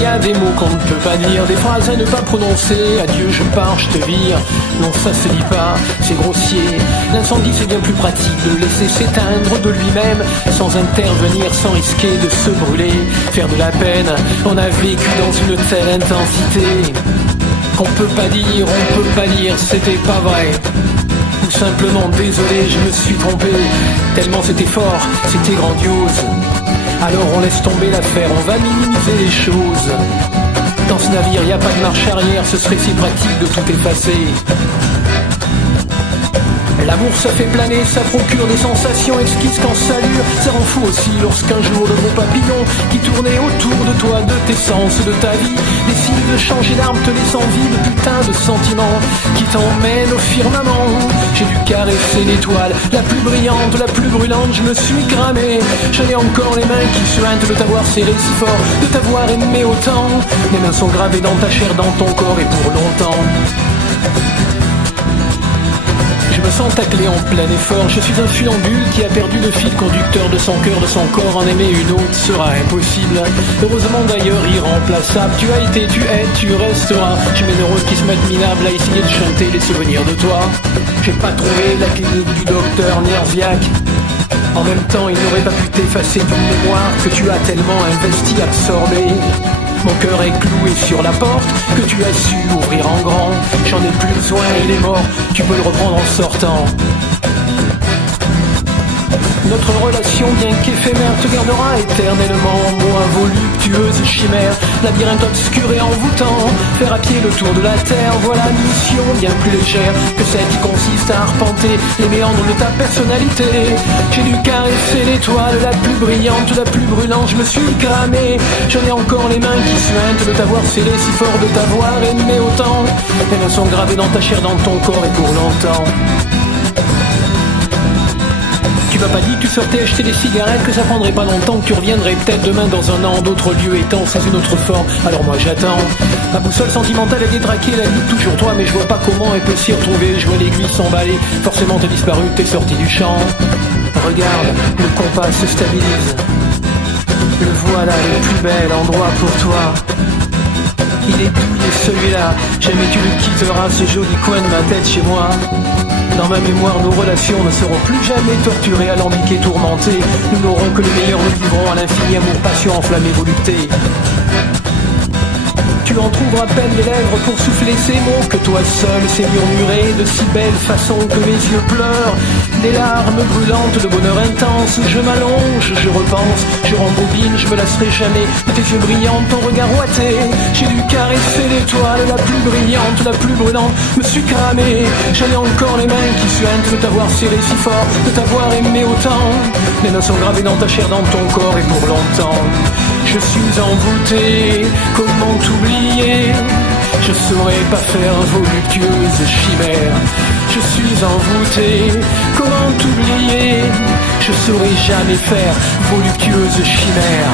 y a des mots qu'on ne peut pas dire, des phrases à ne pas prononcer. Adieu, je pars, je te vire. Non, ça se dit pas, c'est grossier. L'incendie, c'est bien plus pratique de le laisser s'éteindre de lui-même, sans intervenir, sans risquer de se brûler. Faire de la peine, on a vécu dans une telle intensité qu'on peut pas dire, on peut pas dire, c'était pas vrai. Ou simplement désolé, je me suis trompé. Tellement c'était fort, c'était grandiose. Alors on laisse tomber l'affaire, on va minimiser les choses. Dans ce navire, y a pas de marche arrière, ce serait si pratique de tout effacer. L'amour ça fait planer, ça procure des sensations exquises quand ça dure. Ça rend fou aussi lorsqu'un jour de gros papillons qui tournaient autour de toi, de tes sens, de ta vie, décident de changer d'arme, te laissant vivre putain de sentiments qui t'emmènent au firmament. J'ai dû caresser l'étoile, la plus brillante, la plus brûlante, je me suis cramé. J'en ai encore les mains qui suintent de t'avoir serré si fort, de t'avoir aimé autant. Mes mains sont gravées dans ta chair, dans ton corps et pour longtemps. Je me sens taclé en plein effort, je suis un funambule qui a perdu le fil conducteur de son cœur, de son corps. En aimer une autre sera impossible, heureusement d'ailleurs irremplaçable. Tu as été, tu es, tu resteras. J'ai mes neurones qui se mettent minables à essayer de chanter les souvenirs de toi. J'ai pas trouvé la clinique du docteur Nerviac. En même temps, il n'aurait pas pu t'effacer d'une mémoire que tu as tellement investi, absorbé. Mon cœur est cloué sur la porte que tu as su ouvrir en grand. J'en ai plus besoin, il est mort, tu peux le reprendre en sortant. Notre relation, bien qu'éphémère, te gardera éternellement. Moi, voluptueuse chimère, labyrinthe obscur et envoûtant. Faire à pied le tour de la terre, voilà une mission bien plus légère que celle qui consiste à arpenter les méandres de ta personnalité. J'ai dû caresser l'étoile la plus brillante, la plus brûlante, je me suis cramé. J'en ai encore les mains qui suintent de t'avoir scellé si fort, de t'avoir aimé autant. Les mains sont gravées dans ta chair, dans ton corps et pour longtemps. Tu m'as pas dit que tu sortais acheter des cigarettes, que ça prendrait pas longtemps, que tu reviendrais peut-être demain dans un an, d'autres lieux étant sous une autre forme. Alors moi j'attends. Ma boussole sentimentale est détraquée, la vie toujours toi, mais je vois pas comment elle peut s'y retrouver. Je vois l'aiguille s'emballer, forcément t'es disparu, t'es sorti du champ. Regarde, le compas se stabilise. Le voilà le plus bel endroit pour toi. Il est douillet celui-là, jamais tu le quitteras, ce joli coin de ma tête chez moi. Dans ma mémoire, nos relations ne seront plus jamais torturées, alambiquées, tourmentées. Nous n'aurons que le meilleur, nous vivrons à l'infini, amour, passion, enflammé, volupté. Tu en trouveras à peine les lèvres pour souffler ces mots que toi seul sais murmurer de si belle façon que mes yeux pleurent. Des larmes brûlantes de bonheur intense, je m'allonge, je repense, je rembobine, je me lasserai jamais de tes yeux brillants, ton regard ouaté. J'ai dû caresser l'étoile la plus brillante, la plus brûlante, me suis cramé. J'en ai encore les mains qui suintent de t'avoir serré si fort, de t'avoir aimé autant. Les mains sont gravées dans ta chair, dans ton corps et pour longtemps. Je suis envoûté, comment t'oublier? Je saurais pas faire voluptueuse chimère. Je suis envoûté, comment t'oublier? Je saurais jamais faire voluptueuse chimère.